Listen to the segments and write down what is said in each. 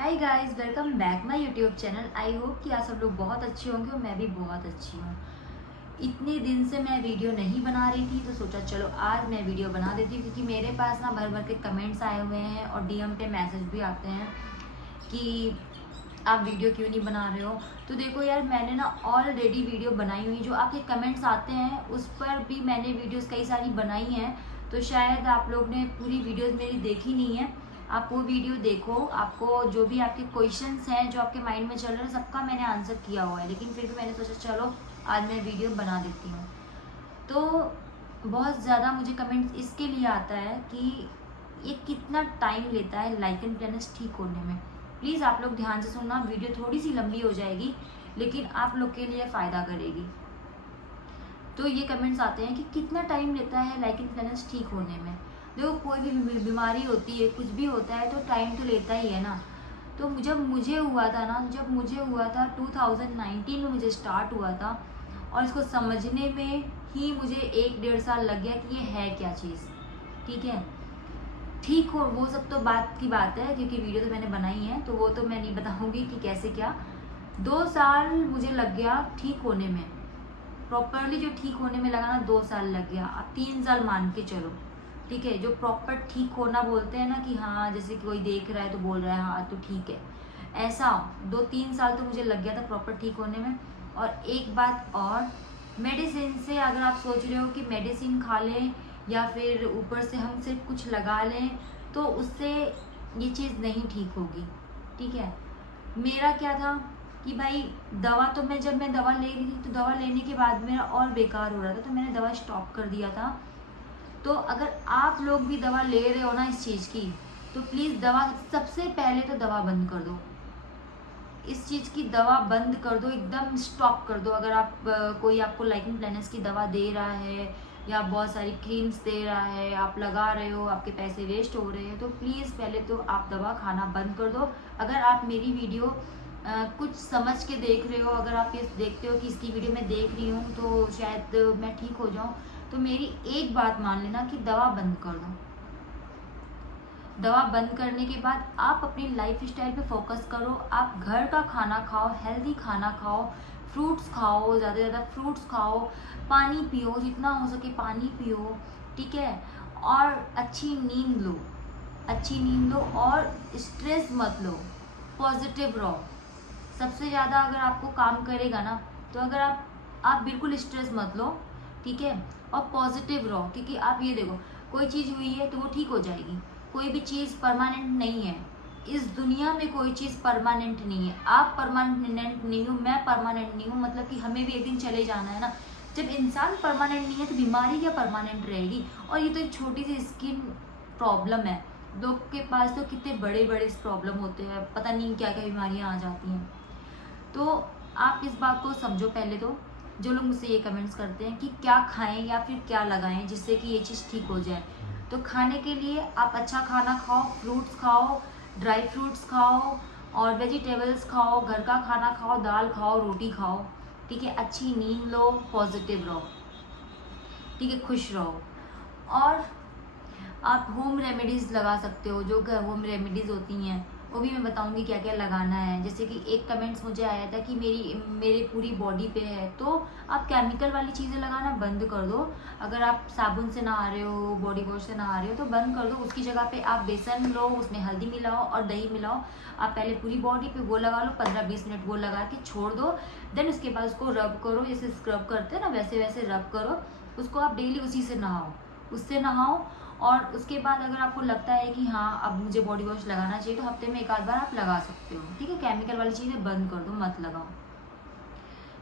Hi guys, welcome back my YouTube channel. I hope कि आप सब लोग बहुत अच्छे होंगे और मैं भी बहुत अच्छी हूँ। इतने दिन से मैं वीडियो नहीं बना रही थी तो सोचा चलो आज मैं वीडियो बना देती हूँ, क्योंकि मेरे पास ना भर भर के कमेंट्स आए हुए हैं और डीएम पे मैसेज भी आते हैं कि आप वीडियो क्यों नहीं बना रहे हो। तो देखो यार, मैंने ना ऑलरेडी वीडियो बनाई हुई, जो आपके कमेंट्स आते हैं उस पर भी मैंने वीडियोस कई सारी बनाई हैं। तो शायद आप लोग ने पूरी वीडियोस मेरी देखी नहीं है। आप वो वीडियो देखो, आपको जो भी आपके क्वेश्चंस हैं जो आपके माइंड में चल रहे हैं सबका मैंने आंसर किया हुआ है, लेकिन फिर भी मैंने सोचा चलो आज मैं वीडियो बना देती हूँ। तो बहुत ज़्यादा मुझे कमेंट्स इसके लिए आता है कि ये कितना टाइम लेता है लाइकन प्लैनेट्स ठीक होने में। प्लीज़ आप लोग ध्यान से सुनना, वीडियो थोड़ी सी लंबी हो जाएगी लेकिन आप लोग के लिए फ़ायदा करेगी। तो ये कमेंट्स आते हैं कि कितना टाइम लेता है लाइकन प्लैनेट्स ठीक होने में। देखो, कोई भी बीमारी होती है, कुछ भी होता है तो टाइम तो लेता ही है ना। तो जब मुझे हुआ था 2019 में मुझे स्टार्ट हुआ था, और इसको समझने में ही मुझे 1-1.5 साल लग गया कि ये है क्या चीज़। ठीक है, ठीक हो वो सब तो बात की बात है, क्योंकि वीडियो तो मैंने बनाई है तो वो तो मैं नहीं बताऊंगी कि कैसे क्या। 2 साल मुझे लग गया ठीक होने में, प्रॉपरली जो ठीक होने में लगा ना 2 साल लग गया। अब 3 साल मान के चलो, ठीक है। जो प्रॉपर ठीक होना बोलते हैं ना कि हाँ, जैसे कोई देख रहा है तो बोल रहा है हाँ तो ठीक है, ऐसा 2-3 साल तो मुझे लग गया था प्रॉपर ठीक होने में। और एक बात और, मेडिसिन से अगर आप सोच रहे हो कि मेडिसिन खा लें या फिर ऊपर से हम सिर्फ कुछ लगा लें तो उससे ये चीज़ नहीं ठीक होगी। ठीक है, मेरा क्या था कि भाई दवा तो जब मैं दवा ले रही थी तो दवा लेने के बाद मेरा और बेकार हो रहा था, तो मैंने दवा स्टॉप कर दिया था। तो अगर आप लोग भी दवा ले रहे हो ना इस चीज़ की, तो प्लीज़ दवा सबसे पहले तो दवा बंद कर दो। इस चीज़ की दवा बंद कर दो, एकदम स्टॉप कर दो। अगर आप कोई आपको लाइकन प्लैनेट्स की दवा दे रहा है या बहुत सारी क्रीम्स दे रहा है, आप लगा रहे हो, आपके पैसे वेस्ट हो रहे हैं, तो प्लीज़ पहले तो आप दवा खाना बंद कर दो। अगर आप मेरी वीडियो कुछ समझ के देख रहे हो, अगर आप ये देखते हो कि इसकी वीडियो मैं देख रही हूँ तो शायद मैं ठीक हो जाऊँ, तो मेरी एक बात मान लेना कि दवा बंद कर दो। दवा बंद करने के बाद आप अपनी लाइफ स्टाइल पे फोकस करो। आप घर का खाना खाओ, हेल्दी खाना खाओ, फ्रूट्स खाओ, ज़्यादा से ज़्यादा फ्रूट्स खाओ, पानी पियो, जितना हो सके पानी पियो। ठीक है, और अच्छी नींद लो और स्ट्रेस मत लो, पॉजिटिव रहो। सबसे ज़्यादा अगर आपको काम करेगा ना, तो अगर आप बिल्कुल स्ट्रेस मत लो, ठीक है, और पॉजिटिव रहो। क्योंकि आप ये देखो, कोई चीज़ हुई है तो वो ठीक हो जाएगी। कोई भी चीज़ परमानेंट नहीं है, इस दुनिया में कोई चीज़ परमानेंट नहीं है। आप परमानेंट नहीं हो, मैं परमानेंट नहीं हूँ, मतलब कि हमें भी एक दिन चले जाना है ना। जब इंसान परमानेंट नहीं है तो बीमारी क्या परमानेंट रहेगी। और ये तो एक छोटी सी स्किन प्रॉब्लम है, लोग के पास तो कितने बड़े बड़े प्रॉब्लम होते हैं, पता नहीं क्या क्या बीमारियाँ आ जाती हैं। तो आप इस बात को समझो पहले तो। जो लोग मुझसे ये कमेंट्स करते हैं कि क्या खाएं या फिर क्या लगाएं जिससे कि ये चीज़ ठीक हो जाए, तो खाने के लिए आप अच्छा खाना खाओ, फ्रूट्स खाओ, ड्राई फ्रूट्स खाओ और वेजिटेबल्स खाओ, घर का खाना खाओ, दाल खाओ, रोटी खाओ। ठीक है, अच्छी नींद लो, पॉजिटिव रहो, ठीक है, खुश रहो। और आप होम रेमेडीज़ लगा सकते हो, जो घर होम रेमेडीज़ होती हैं वो भी मैं बताऊंगी क्या क्या लगाना है। जैसे कि एक कमेंट्स मुझे आया था कि मेरे पूरी बॉडी पे है, तो आप केमिकल वाली चीज़ें लगाना बंद कर दो। अगर आप साबुन से नहा रहे हो, बॉडी वॉश से नहा रहे हो तो बंद कर दो। उसकी जगह पे आप बेसन लो, उसमें हल्दी मिलाओ और दही मिलाओ। आप पहले पूरी बॉडी पे वो लगा लो, 15-20 मिनट वो लगा के छोड़ दो। देन उसके बाद उसको रब करो, जैसे स्क्रब करते हैं ना वैसे वैसे रब करो उसको। आप डेली उसी से नहाओ, उससे नहाओ। और उसके बाद अगर आपको लगता है कि हाँ अब मुझे बॉडी वॉश लगाना चाहिए, तो हफ्ते में 1 आध बार आप लगा सकते हो। ठीक है, केमिकल वाली चीज़ें बंद कर दो, मत लगाओ।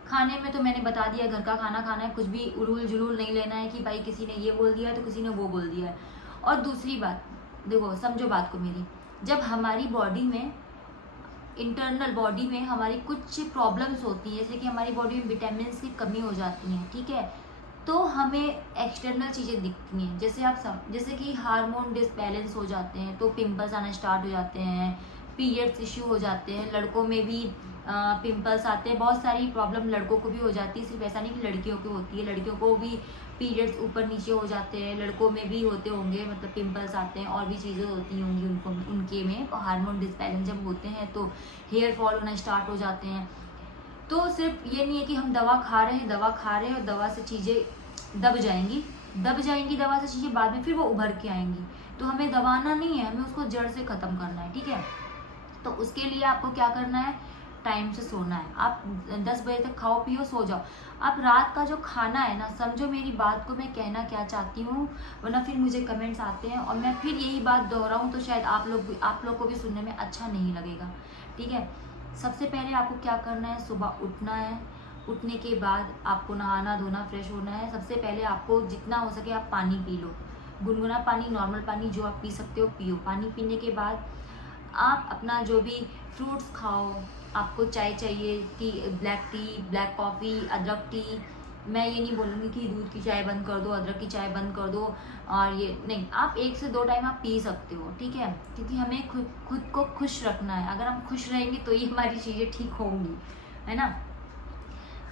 खाने में तो मैंने बता दिया, घर का खाना खाना है, कुछ भी उलूल जुलूल नहीं लेना है कि भाई किसी ने ये बोल दिया तो किसी ने वो बोल दिया है। और दूसरी बात, देखो समझो बात को मेरी, जब हमारी बॉडी में, इंटरनल बॉडी में हमारी कुछ प्रॉब्लम्स होती हैं, जैसे कि हमारी बॉडी में विटामिन की कमी हो जाती है, ठीक है, तो हमें एक्सटर्नल चीज़ें दिखती हैं। जैसे कि हार्मोन डिसबैलेंस हो जाते हैं तो पिंपल्स आना स्टार्ट हो जाते हैं, पीरियड्स इश्यू हो जाते हैं, लड़कों में भी पिंपल्स आते हैं, बहुत सारी प्रॉब्लम लड़कों को भी हो जाती है, सिर्फ ऐसा नहीं कि लड़कियों को होती है, लड़कियों को भी पीरियड्स ऊपर नीचे हो जाते हैं, लड़कों में भी होते होंगे, मतलब पिंपल्स आते हैं और भी चीज़ें होती होंगी उनको, उनके में हार्मोन डिसबैलेंस जब होते हैं तो हेयर फॉल होना स्टार्ट हो जाते हैं। तो सिर्फ ये नहीं है कि हम दवा खा रहे हैं और दवा से चीज़ें दब जाएंगी दवा से चीज़ें बाद में फिर वो उभर के आएंगी। तो हमें दबाना नहीं है, हमें उसको जड़ से ख़त्म करना है, ठीक है। तो उसके लिए आपको क्या करना है, टाइम से सोना है। आप 10 बजे तक खाओ पियो सो जाओ। आप रात का जो खाना है ना, समझो मेरी बात को मैं कहना क्या चाहती हूँ, वरना फिर मुझे कमेंट्स आते हैं और मैं फिर यही बात दोहराऊँ तो शायद आप लोग को भी सुनने में अच्छा नहीं लगेगा, ठीक है। सबसे पहले आपको क्या करना है, सुबह उठना है। उठने के बाद आपको नहाना धोना फ्रेश होना है। सबसे पहले आपको जितना हो सके आप पानी पी लो, गुनगुना पानी, नॉर्मल पानी जो आप पी सकते हो पियो। पानी पीने के बाद आप अपना जो भी फ्रूट्स खाओ। आपको चाय चाहिए, टी, ब्लैक कॉफ़ी, अदरक टी, मैं ये नहीं बोलूँगी कि दूध की चाय बंद कर दो, अदरक की चाय बंद कर दो, और ये नहीं, आप 1 से 2 टाइम आप पी सकते हो, ठीक है। क्योंकि हमें खुद को खुश रखना है। अगर हम खुश रहेंगे तो ही हमारी चीज़ें ठीक होंगी, है ना।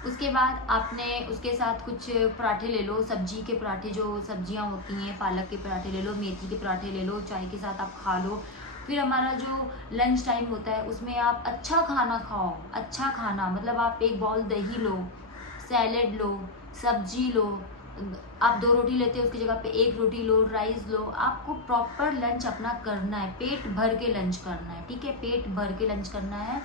उसके बाद आपने उसके साथ कुछ पराठे ले लो, सब्जी के पराठे, जो सब्जियां होती हैं, पालक के पराठे ले लो, मेथी के पराठे ले लो, चाय के साथ आप खा लो। फिर हमारा जो लंच टाइम होता है उसमें आप अच्छा खाना खाओ। अच्छा खाना मतलब आप 1 बाउल दही लो, सैलेड लो, सब्जी लो। आप 2 रोटी लेते हो उसकी जगह पे 1 रोटी लो, राइस लो। आपको प्रॉपर लंच अपना करना है, पेट भर के लंच करना है, ठीक है, पेट भर के लंच करना है।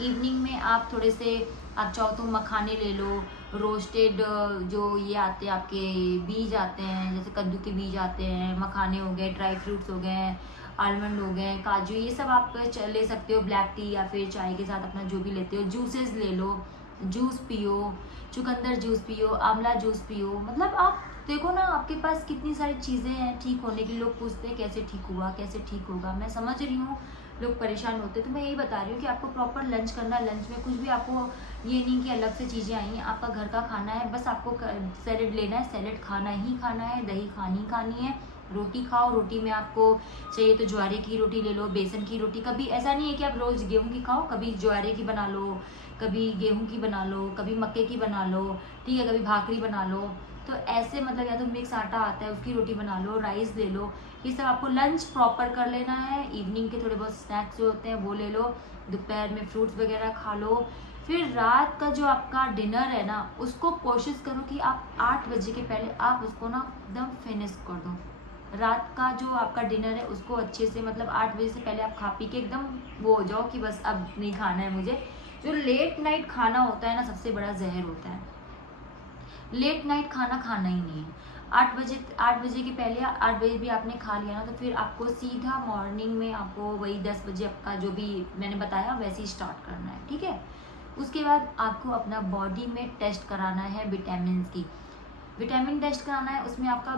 इवनिंग में आप थोड़े से, आप चाहो तो मखाने ले लो, रोस्टेड जो ये आते हैं आपके बीज आते हैं, जैसे कद्दू के बीज आते हैं, मखाने हो गए, ड्राई फ्रूट्स हो गए, आलमंड हो गए, काजू, ये सब आप ले सकते हो। ब्लैक टी या फिर चाय के साथ अपना जो भी लेते हो। जूसेस ले लो, जूस पियो, चुकंदर जूस पियो, आंवला जूस पियो। मतलब आप देखो ना, आपके पास कितनी सारी चीज़ें हैं ठीक होने के लिए। लोग पूछते हैं कैसे ठीक हुआ, कैसे ठीक होगा। मैं समझ रही हूँ लोग परेशान होते हैं, तो मैं यही बता रही हूँ कि आपको प्रॉपर लंच करना है। लंच में कुछ भी आपको ये नहीं कि अलग से चीज़ें आई हैं, आपका घर का खाना है। बस आपको सैलेड लेना है, सैलेड खाना ही खाना है, दही खानी है, रोटी खाओ। रोटी में आपको चाहिए तो ज्वारे की रोटी ले लो, बेसन की रोटी। कभी ऐसा नहीं है कि आप रोज़ गेहूं की खाओ, कभी ज्वारे की बना लो, कभी गेहूं की बना लो, कभी मक्के की बना लो, ठीक है, कभी भाकरी बना लो। तो ऐसे मतलब, या तो मिक्स आटा आता है उसकी रोटी बना लो, राइस ले लो। ये सब आपको लंच प्रॉपर कर लेना है। इवनिंग के थोड़े बहुत स्नैक्स जो होते हैं वो ले लो। दोपहर में फ्रूट्स वगैरह खा लो। फिर रात का जो आपका डिनर है ना, उसको कोशिश करो कि आप 8 बजे के पहले आप उसको ना एकदम फिनिश कर दो। रात का जो आपका डिनर है उसको अच्छे से, मतलब 8 बजे से पहले आप खा पी के एकदम वो हो जाओ कि बस अब नहीं खाना है मुझे। जो लेट नाइट खाना होता है ना, सबसे बड़ा जहर होता है। लेट नाइट खाना खाना ही नहीं है। 8 बजे के पहले, 8 बजे भी आपने खा लिया ना, तो फिर आपको सीधा मॉर्निंग में आपको वही 10 बजे आपका जो भी मैंने बताया वैसे ही स्टार्ट करना है, ठीक है। उसके बाद आपको अपना बॉडी में टेस्ट कराना है विटामिन की। विटामिन टेस्ट कराना है, उसमें आपका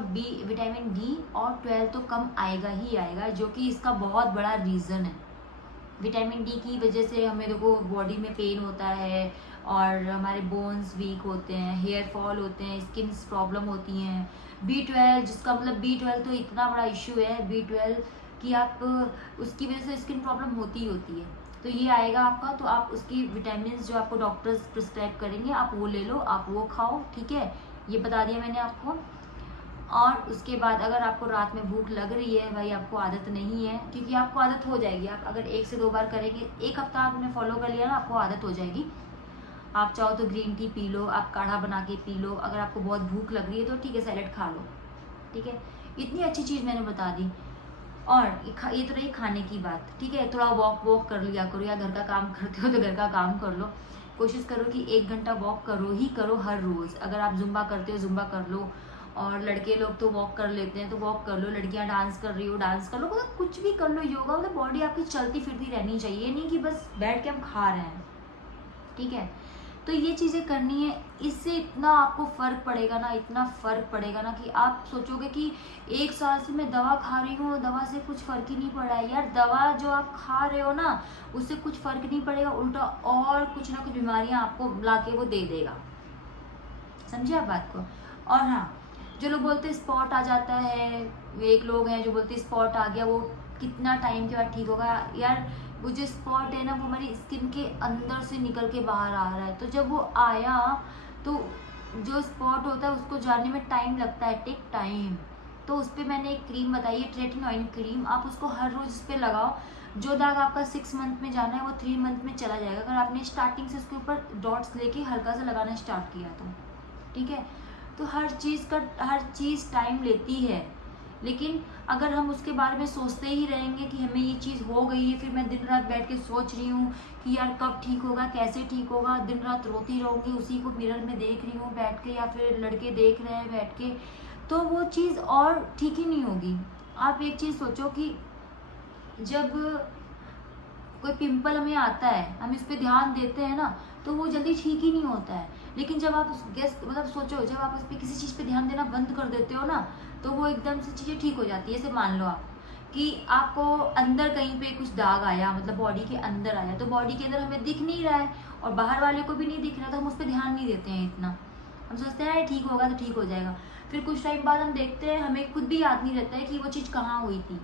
विटामिन डी और 12 तो कम आएगा ही आएगा, जो कि इसका बहुत बड़ा रीज़न है। विटामिन डी की वजह से हमें देखो बॉडी में पेन होता है और हमारे बोन्स वीक होते हैं, हेयर फॉल होते हैं, स्किन प्रॉब्लम होती हैं। B12, जिसका मतलब B12 तो इतना बड़ा इशू है B12 कि आप उसकी वजह से स्किन प्रॉब्लम होती ही होती है। तो ये आएगा आपका, तो आप उसकी विटामिन जो आपको डॉक्टर्स प्रिस्क्राइब करेंगे आप वो ले लो, आप वो खाओ, ठीक है। ये बता दिया मैंने आपको। और उसके बाद अगर आपको रात में भूख लग रही है, भाई आपको आदत नहीं है, क्योंकि आपको आदत हो जाएगी। आप अगर 1 से 2 बार करेंगे, 1 हफ्ता आपने फॉलो कर लिया ना, आपको आदत हो जाएगी। आप चाहो तो ग्रीन टी पी लो, आप काढ़ा बना के पी लो। अगर आपको बहुत भूख लग रही है तो ठीक है, सैलेड खा लो, ठीक है। इतनी अच्छी चीज़ मैंने बता दी। और ये तो रही खाने की बात, ठीक है। थोड़ा वॉक कर लिया करो, या घर का काम करते हो तो घर का काम कर लो। कोशिश करो कि 1 घंटा वॉक करो ही करो हर रोज़। अगर आप जुम्बा करते हो जुम्बा कर लो, और लड़के लोग तो वॉक कर लेते हैं तो वॉक कर लो, लड़कियां डांस कर रही हो डांस कर लो, मतलब कुछ भी कर लो। योगा मतलब बॉडी आपकी चलती फिरती रहनी चाहिए, नहीं कि बस बैठ के हम खा रहे हैं, ठीक है। तो ये चीज़ें करनी है। इससे इतना आपको फ़र्क पड़ेगा ना, इतना फ़र्क पड़ेगा ना कि आप सोचोगे कि 1 साल से मैं दवा खा रही हूँ, दवा से कुछ फ़र्क ही नहीं पड़ा है। यार दवा जो आप खा रहे हो ना, उससे कुछ फ़र्क नहीं पड़ेगा, उल्टा और कुछ ना कुछ बीमारियाँ आपको ला के वो दे देगा। समझे आप बात को। और हाँ, जो लोग बोलते हैं स्पॉट आ जाता है, एक लोग हैं जो बोलते हैं स्पॉट आ गया, वो कितना टाइम के बाद ठीक होगा यार। वो जो स्पॉट है ना वो हमारी स्किन के अंदर से निकल के बाहर आ रहा है, तो जब वो आया तो जो स्पॉट होता है उसको जाने में टाइम लगता है, टेक टाइम। तो उस पर मैंने एक क्रीम बताई है, ट्रेटिनॉइन क्रीम। आप उसको हर रोज इस पर लगाओ। जो दाग आपका 6 मंथ में जाना है वो 3 मंथ में चला जाएगा, अगर आपने स्टार्टिंग से उसके ऊपर डॉट्स लेके हल्का सा लगाना स्टार्ट किया तो। ठीक है, तो हर चीज़ टाइम लेती है, लेकिन अगर हम उसके बारे में सोचते ही रहेंगे कि हमें ये चीज़ हो गई है, फिर मैं दिन रात बैठ के सोच रही हूँ कि यार कब ठीक होगा, कैसे ठीक होगा, दिन रात रोती रहूँगी, उसी को मिरर में देख रही हूँ बैठ के, या फिर लड़के देख रहे हैं बैठ के, तो वो चीज़ और ठीक ही नहीं होगी। आप एक चीज़ सोचो कि जब कोई पिंपल हमें आता है, हम इस पर ध्यान देते हैं ना, तो वो जल्दी ठीक ही नहीं होता है। लेकिन जब आप सोचो, जब आप इस पर किसी चीज़ पे ध्यान देना बंद कर देते हो ना, तो वो एकदम से चीज़ें ठीक हो जाती है। जैसे मान लो आप कि आपको अंदर कहीं पे कुछ दाग आया, मतलब बॉडी के अंदर आया, तो बॉडी के अंदर हमें दिख नहीं रहा है और बाहर वाले को भी नहीं दिख रहा, तो हम उस पर ध्यान नहीं देते हैं इतना। हम सोचते हैं ठीक होगा तो ठीक हो जाएगा, फिर कुछ टाइम बाद हम देखते हैं हमें खुद भी याद नहीं रहता है कि वो चीज़ कहाँ हुई थी।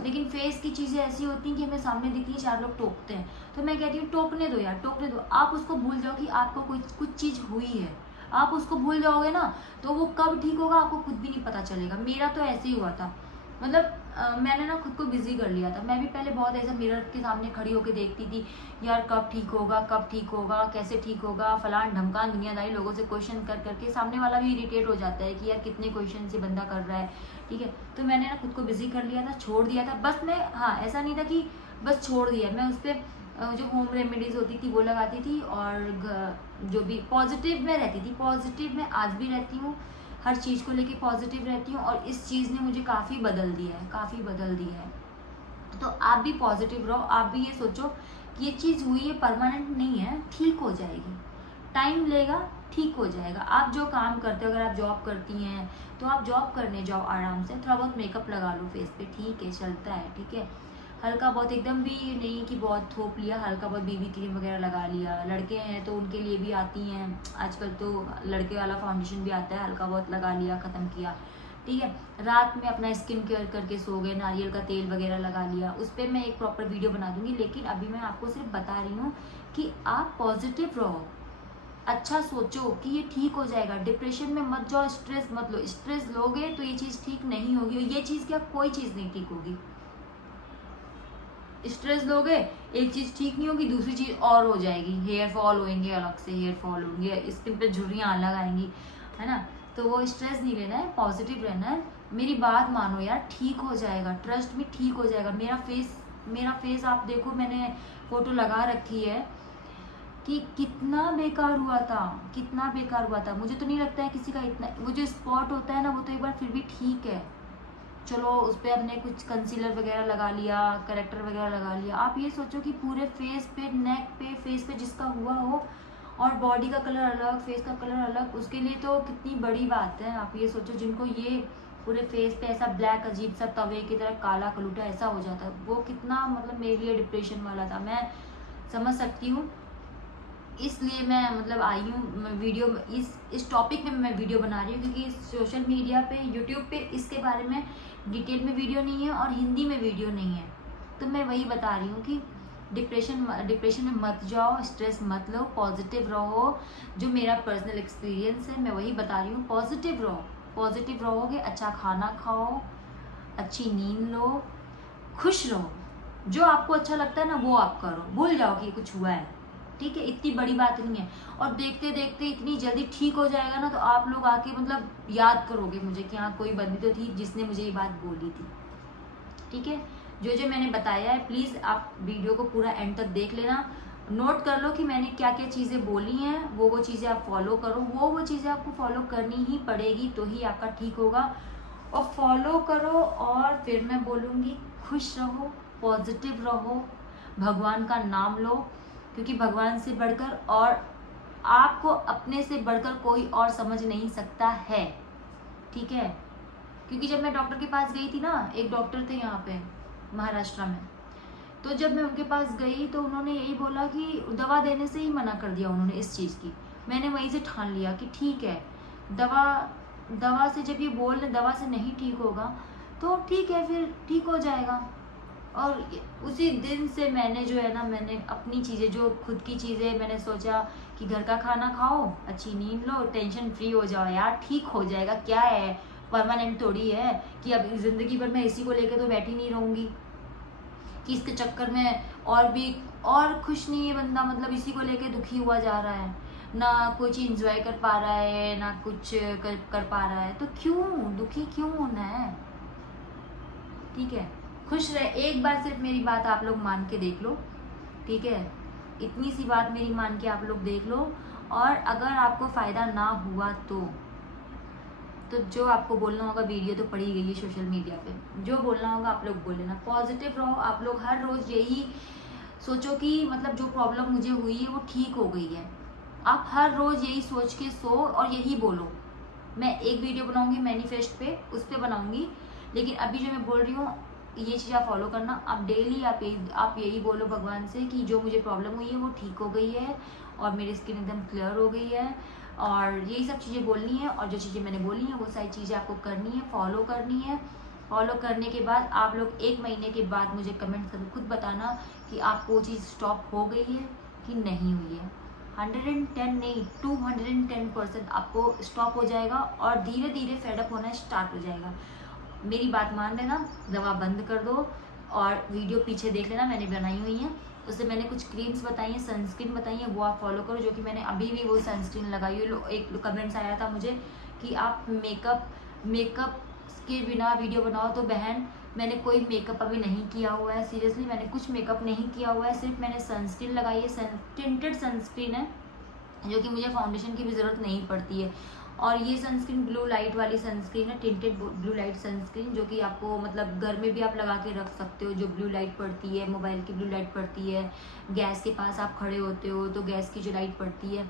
लेकिन फेस की चीज़ें ऐसी होती हैं कि हमें सामने दिखती है, 4 लोग टोकते हैं, तो मैं कहती हूँ टोकने दो यार, टोकने दो। आप उसको भूल जाओ कि आपको कुछ चीज़ हुई है, आप उसको भूल जाओगे ना, तो वो कब ठीक होगा आपको खुद भी नहीं पता चलेगा। मेरा तो ऐसे ही हुआ था, मतलब मैंने ना खुद को बिजी कर लिया था। मैं भी पहले बहुत ऐसा मिरर के सामने खड़ी होकर देखती थी, यार कब ठीक होगा, कब ठीक होगा, कैसे ठीक होगा, फलान ढमकान दुनियादारी लोगों से क्वेश्चन कर करके। सामने वाला भी इरिटेट हो जाता है कि यार कितने क्वेश्चन से बंदा कर रहा है। ठीक है, तो मैंने ना खुद को बिजी कर लिया था, छोड़ दिया था बस। मैं हाँ, ऐसा नहीं था कि बस छोड़ दिया, मैं उस पर जो होम रेमेडीज होती थी वो लगाती थी, और जो भी पॉजिटिव में रहती थी, पॉजिटिव में आज भी रहती हूँ, हर चीज़ को लेके पॉजिटिव रहती हूँ, और इस चीज़ ने मुझे काफ़ी बदल दिया है, काफ़ी बदल दिया है। तो आप भी पॉजिटिव रहो, आप भी ये सोचो कि ये चीज़ हुई है, परमानेंट नहीं है, ठीक हो जाएगी, टाइम लेगा, ठीक हो जाएगा। आप जो काम करते हो, अगर आप जॉब करती हैं तो आप जॉब करने जाओ आराम से, थोड़ा बहुत मेकअप लगा लो फेस पे, ठीक है, चलता है। ठीक है, हल्का बहुत, एकदम भी नहीं कि बहुत थोप लिया, हल्का बहुत बीबी क्रीम वगैरह लगा लिया। लड़के हैं तो उनके लिए भी आती हैं आजकल, तो लड़के वाला फाउंडेशन भी आता है, हल्का बहुत लगा लिया, ख़त्म किया। ठीक है, रात में अपना स्किन केयर करके सो गए, नारियल का तेल वगैरह लगा लिया। उस पर मैं एक प्रॉपर वीडियो बना दूंगी, लेकिन अभी मैं आपको सिर्फ बता रही हूँ कि आप पॉजिटिव रहो, अच्छा सोचो कि ये ठीक हो जाएगा। डिप्रेशन में मत जाओ, स्ट्रेस मत लो, स्ट्रेस लोगे तो ये चीज़ ठीक नहीं होगी, और ये चीज़ क्या, कोई चीज़ नहीं ठीक होगी। स्ट्रेस लोगे, एक चीज़ ठीक नहीं होगी, दूसरी चीज़ और हो जाएगी, हेयर फॉल होंगे, अलग से हेयर फॉल होंगे, स्किन पे झुर्रियाँ अलग आएंगी, है ना। तो वो स्ट्रेस नहीं लेना है, पॉजिटिव रहना है। मेरी बात मानो यार, ठीक हो जाएगा, ट्रस्ट में ठीक हो जाएगा। मेरा फेस आप देखो, मैंने फोटो लगा रखी है कि कितना बेकार हुआ था, कितना बेकार हुआ था। मुझे तो नहीं लगता है किसी का इतना, वो जो स्पॉट होता है ना, वो तो एक बार फिर भी ठीक है, चलो उस पर हमने कुछ कंसीलर वगैरह लगा लिया, करेक्टर वगैरह लगा लिया। आप ये सोचो कि पूरे फेस पे, नेक पे, फेस पे जिसका हुआ हो, और बॉडी का कलर अलग, फेस का कलर अलग, उसके लिए तो कितनी बड़ी बात है। आप ये सोचो जिनको ये पूरे फेस पे ऐसा ब्लैक अजीब सा तवे की तरह काला कलूटा ऐसा हो जाता है, वो कितना, मतलब मेरे लिए डिप्रेशन वाला था। मैं समझ सकती हूँ, इसलिए मैं मतलब आई हूँ वीडियो, इस टॉपिक में मैं वीडियो बना रही हूँ, क्योंकि सोशल मीडिया पे, यूट्यूब पे इसके बारे में डिटेल में वीडियो नहीं है और हिंदी में वीडियो नहीं है। तो मैं वही बता रही हूँ कि डिप्रेशन में मत जाओ, स्ट्रेस मत लो, पॉजिटिव रहो। जो मेरा पर्सनल एक्सपीरियंस है मैं वही बता रही हूँ, पॉजिटिव रहो। पॉजिटिव रहोगे, अच्छा खाना खाओ, अच्छी नींद लो, खुश रहो, जो आपको अच्छा लगता है ना वो आप करो, भूल जाओ कि कुछ हुआ है। ठीक है, इतनी बड़ी बात नहीं है, और देखते देखते इतनी जल्दी ठीक हो जाएगा ना, तो आप लोग आके मतलब याद करोगे मुझे कि हाँ कोई बंदी तो थी जिसने मुझे ये बात बोली थी। ठीक है, जो जो मैंने बताया है प्लीज़ आप वीडियो को पूरा एंड तक देख लेना, नोट कर लो कि मैंने क्या क्या चीज़ें बोली हैं, वो चीज़ें आप फॉलो करो, वो चीज़ें आपको फॉलो करनी ही पड़ेगी, तो ही आपका ठीक होगा। और फॉलो करो, और फिर मैं बोलूँगी खुश रहो, पॉजिटिव रहो, भगवान का नाम लो, क्योंकि भगवान से बढ़कर और आपको अपने से बढ़कर कोई और समझ नहीं सकता है। ठीक है, क्योंकि जब मैं डॉक्टर के पास गई थी ना, एक डॉक्टर थे यहाँ पे महाराष्ट्र में, तो जब मैं उनके पास गई तो उन्होंने यही बोला कि दवा देने से ही मना कर दिया उन्होंने इस चीज़ की। मैंने वहीं से ठान लिया कि ठीक है, दवा से जब ये बोल रहे दवा से नहीं ठीक होगा तो ठीक है, फिर ठीक हो जाएगा। और उसी दिन से मैंने जो है ना, मैंने अपनी चीज़ें, जो खुद की चीज़ें, मैंने सोचा कि घर का खाना खाओ, अच्छी नींद लो, टेंशन फ्री हो जाओ यार, ठीक हो जाएगा, क्या है, परमानेंट थोड़ी है कि अब ज़िंदगी भर मैं इसी को लेके तो बैठी नहीं रहूँगी, कि इसके चक्कर में और खुश नहीं है बंदा, मतलब इसी को लेके दुखी हुआ जा रहा है, ना कोई चीज़ इंजॉय कर पा रहा है, ना कुछ कर पा रहा है, तो क्यों दुखी क्यों होना है। ठीक है, खुश रहे। एक बार सिर्फ मेरी बात आप लोग मान के देख लो, ठीक है, इतनी सी बात मेरी मान के आप लोग देख लो, और अगर आपको फ़ायदा ना हुआ तो जो आपको बोलना होगा, वीडियो तो पड़ी गई है सोशल मीडिया पे, जो बोलना होगा आप लोग बोल लेना, पॉजिटिव रहो आप लोग। हर रोज़ यही सोचो कि मतलब जो प्रॉब्लम मुझे हुई है वो ठीक हो गई है। आप हर रोज़ यही सोच के सो और यही बोलो। मैं एक वीडियो बनाऊंगी मैनिफेस्ट पे, उस पर बनाऊंगी, लेकिन अभी जो मैं बोल रही हूँ ये चीज़ आप फॉलो करना। आप डेली आप यही बोलो भगवान से कि जो मुझे प्रॉब्लम हुई है वो ठीक हो गई है, और मेरी स्किन एकदम क्लियर हो गई है, और यही सब चीज़ें बोलनी है। और जो चीज़ें मैंने बोली हैं वो सारी चीज़ें आपको करनी है, फॉलो करनी है। फॉलो करने के बाद आप लोग 1 महीने के बाद मुझे कमेंट करके खुद बताना कि आपको वो चीज़ स्टॉप हो गई है कि नहीं हुई है। 110 नहीं, 210% आपको स्टॉप हो जाएगा, और धीरे धीरे फेडअप होना स्टार्ट हो जाएगा। मेरी बात मान लेना, दवा बंद कर दो, और वीडियो पीछे देख लेना, मैंने बनाई हुई है, उससे मैंने कुछ क्रीम्स बताई हैं, सनस्क्रीन बताई है, वो आप फॉलो करो, जो कि मैंने अभी भी वो सनस्क्रीन लगाई हुई। एक कमेंट्स आया था मुझे कि आप मेकअप के बिना वीडियो बनाओ, तो बहन मैंने कोई मेकअप अभी नहीं किया हुआ है, सीरियसली मैंने कुछ मेकअप नहीं किया हुआ है, सिर्फ मैंने सनस्क्रीन लगाई है, टिंटेड सनस्क्रीन है, जो कि मुझे फाउंडेशन की भी ज़रूरत नहीं पड़ती है। और ये सनस्क्रीन ब्लू लाइट वाली सनस्क्रीन है, टिंटेड ब्लू लाइट सनस्क्रीन, जो कि आपको मतलब घर में भी आप लगा के रख सकते हो। जो ब्लू लाइट पड़ती है, मोबाइल की ब्लू लाइट पड़ती है, गैस के पास आप खड़े होते हो तो गैस की जो लाइट पड़ती है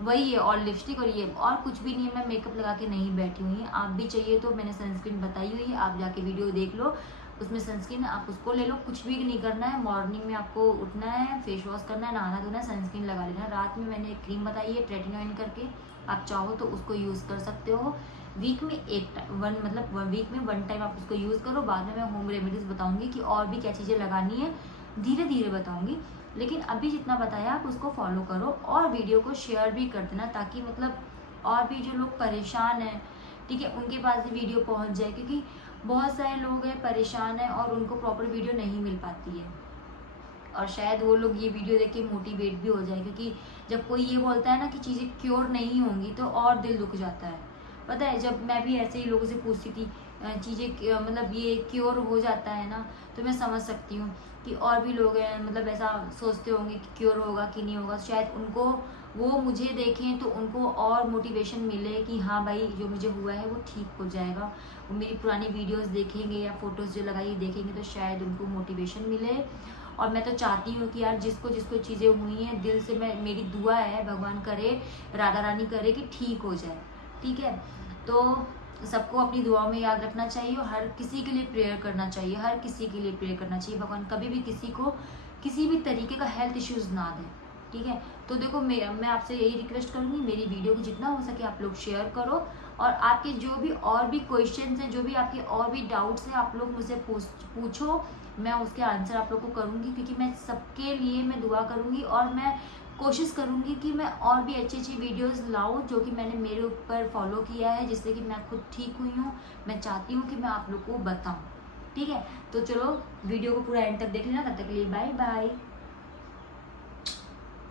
वही है, और लिपस्टिक, और ये और कुछ भी नहीं है। मैं मेकअप लगा के नहीं बैठी हुई, आप भी चाहिए तो मैंने सनस्क्रीन बताई हुई है, आप जाके वीडियो देख लो, उसमें सनस्क्रीन आप उसको ले लो। कुछ भी नहीं करना है, मॉर्निंग में आपको उठना है, फेस वॉश करना है, नहाना धोना है, सनस्क्रीन लगा लेना। रात में मैंने एक क्रीम बताई है ट्रेटिनोइन करके, आप चाहो तो उसको यूज़ कर सकते हो। वीक में वीक में 1 टाइम आप उसको यूज़ करो। बाद में मैं होम रेमेडीज़ बताऊंगी कि और भी क्या चीज़ें लगानी है, धीरे धीरे बताऊंगी, लेकिन अभी जितना बताया आप उसको फॉलो करो, और वीडियो को शेयर भी कर देना, ताकि मतलब और भी जो लोग परेशान हैं, ठीक है, उनके पास भी वीडियो पहुंच जाए, क्योंकि बहुत सारे लोग हैं परेशान हैं और उनको प्रॉपर वीडियो नहीं मिल पाती है, और शायद वो लोग ये वीडियो देख के मोटिवेट भी हो जाए। क्योंकि जब कोई ये बोलता है ना कि चीज़ें क्योर नहीं होंगी, तो और दिल दुख जाता है। पता है, जब मैं भी ऐसे ही लोगों से पूछती थी चीज़ें मतलब ये क्योर हो जाता है ना, तो मैं समझ सकती हूँ कि और भी लोग हैं मतलब ऐसा सोचते होंगे कि क्योर होगा कि नहीं होगा। शायद उनको, वो मुझे देखें तो उनको और मोटिवेशन मिले कि हाँ भाई जो मुझे हुआ है वो ठीक हो जाएगा। वो मेरी पुरानी वीडियोस देखेंगे या फोटोज़ जो लगाई देखेंगे, तो शायद उनको मोटिवेशन मिले। और मैं तो चाहती हूँ कि यार जिसको जिसको चीज़ें हुई हैं, दिल से मेरी दुआ है, भगवान करे, राधा रानी करे कि ठीक हो जाए। ठीक है, तो सबको अपनी दुआओं में याद रखना चाहिए, और हर किसी के लिए प्रेयर करना चाहिए, हर किसी के लिए प्रेयर करना चाहिए। भगवान कभी भी किसी को किसी भी तरीके का हेल्थ इश्यूज़ ना दें। ठीक है, तो देखो मैं आपसे यही रिक्वेस्ट करूँगी, मेरी वीडियो को जितना हो सके आप लोग शेयर करो, और आपके जो भी और भी क्वेश्चंस हैं, जो भी आपके और भी डाउट्स हैं, आप लोग मुझसे पूछो, मैं उसके आंसर आप लोग को करूँगी। क्योंकि मैं सबके लिए मैं दुआ करूँगी, और मैं कोशिश करूँगी कि मैं और भी अच्छी अच्छी वीडियोस लाऊं, जो कि मैंने मेरे ऊपर फॉलो किया है, जिससे कि मैं खुद ठीक हुई हूँ। मैं चाहती हूँ कि मैं आप लोग को बताऊँ। ठीक है, तो चलो वीडियो को पूरा एंड तक देख लेना, तब तक के लिए बाय बाय।